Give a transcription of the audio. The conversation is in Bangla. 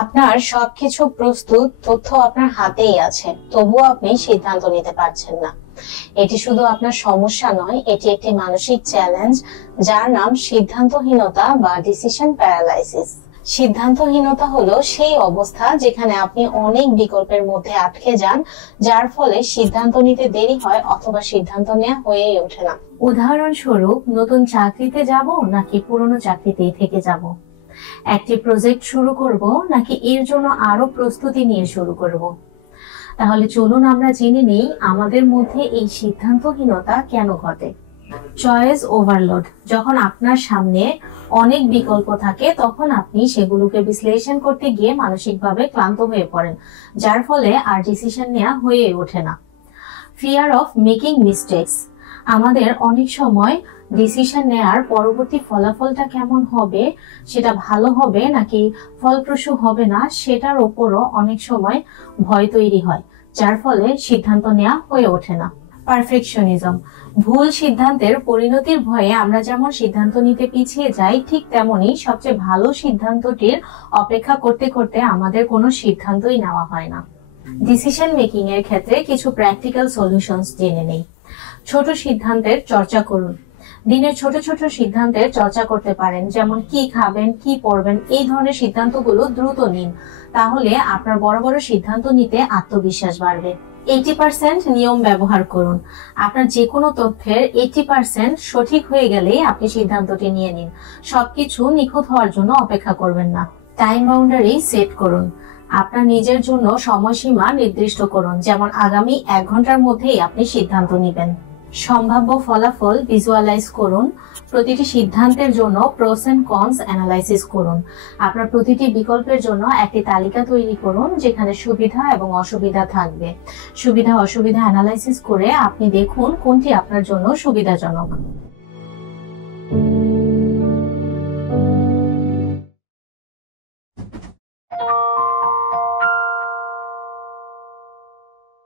আপনার সবকিছু প্রস্তুত, তথ্য আপনার হাতেই আছে, তবুও আপনি সিদ্ধান্ত নিতে পারছেন না। এটি শুধু আপনার সমস্যা নয়, এটি একটি মানসিক চ্যালেঞ্জ যার নাম সিদ্ধান্তহীনতা বা ডিসিশন প্যারালাইসিস। সিদ্ধান্তহীনতা হলো সেই অবস্থা যেখানে আপনি অনেক বিকল্পের মধ্যে আটকে যান, যার ফলে সিদ্ধান্ত নিতে দেরি হয় অথবা সিদ্ধান্ত নেওয়া হয়েই ওঠে না। উদাহরণস্বরূপ, নতুন চাকরিতে যাব নাকি পুরনো চাকরিতেই থেকে যাব, একটি প্রজেক্ট শুরু করব নাকি এর জন্য আরো প্রস্তুতি নিয়ে শুরু করব। তাহলে চলুন আমরা জেনে নেই আমাদের মধ্যে এই সিদ্ধান্তহীনতা কেন ঘটে। Choice overload. যখন আপনার সামনে অনেক বিকল্প থাকে তখন আপনি সেগুলোকে বিশ্লেষণ করতে গিয়ে মানসিকভাবে ক্লান্ত হয়ে পড়েন, যার ফলে আর ডিসিশন নেওয়া হয়ে ওঠে না। Fear of making mistakes. আমাদের অনেক সময় ডিসিশন নেয়ার পরবর্তী ফলাফলটা কেমন হবে, সেটা ভালো হবে নাকি ফলপ্রসূ হবে না, সেটার উপরও অনেক সময় ভয় তৈরি হয়, যার ফলে সিদ্ধান্ত নেওয়া হয়ে ওঠে না। পারফেকশনিজম। ভুল সিদ্ধান্তের পরিণতির ভয়ে আমরা যেমন সিদ্ধান্ত নিতে পিছিয়ে যাই, ঠিক তেমনি সবচেয়ে ভালো সিদ্ধান্তটির অপেক্ষা করতে করতে আমাদের কোনো সিদ্ধান্তই নেওয়া হয় না। ডিসিশন মেকিং এর ক্ষেত্রে কিছু প্র্যাকটিক্যাল সলিউশনস জেনে নেই। ছোট সিদ্ধান্তের চর্চা করুন। দিনের ছোট ছোট সিদ্ধান্তের চর্চা করতে পারেন, যেমন কি খাবেন, কি পরবেন, এই ধরনের সিদ্ধান্তগুলো দ্রুত নিন, তাহলে আপনার বড় বড় সিদ্ধান্ত নিতে আত্মবিশ্বাস বাড়বে। 80% নিয়ম ব্যবহার করুন। আপনার যে কোনো তথ্যের 80% সঠিক হয়ে গেলেই আপনি সিদ্ধান্তটি নিয়ে নিন। সবকিছু নিখুঁত হওয়ার জন্য অপেক্ষা করবেন না। টাইম বাউন্ডারি সেট করুন। আপনার নিজের জন্য সময়সীমা নির্দিষ্ট করুন, যেমন আগামী 1 ঘন্টার মধ্যেই আপনি সিদ্ধান্ত নেবেন। সম্ভাব্য ফলাফল ভিজুয়ালাইজ করুন। প্রতিটি সিদ্ধান্তের জন্য প্রোস এন্ড কনস অ্যানালাইসিস করুন। আপনার প্রতিটি বিকল্পের জন্য একটি তালিকা তৈরি করুন, যেখানে সুবিধা এবং অসুবিধা থাকবে। সুবিধা অসুবিধা অ্যানালাইসিস করে আপনি দেখুন কোনটি আপনার জন্য সুবিধাজনক।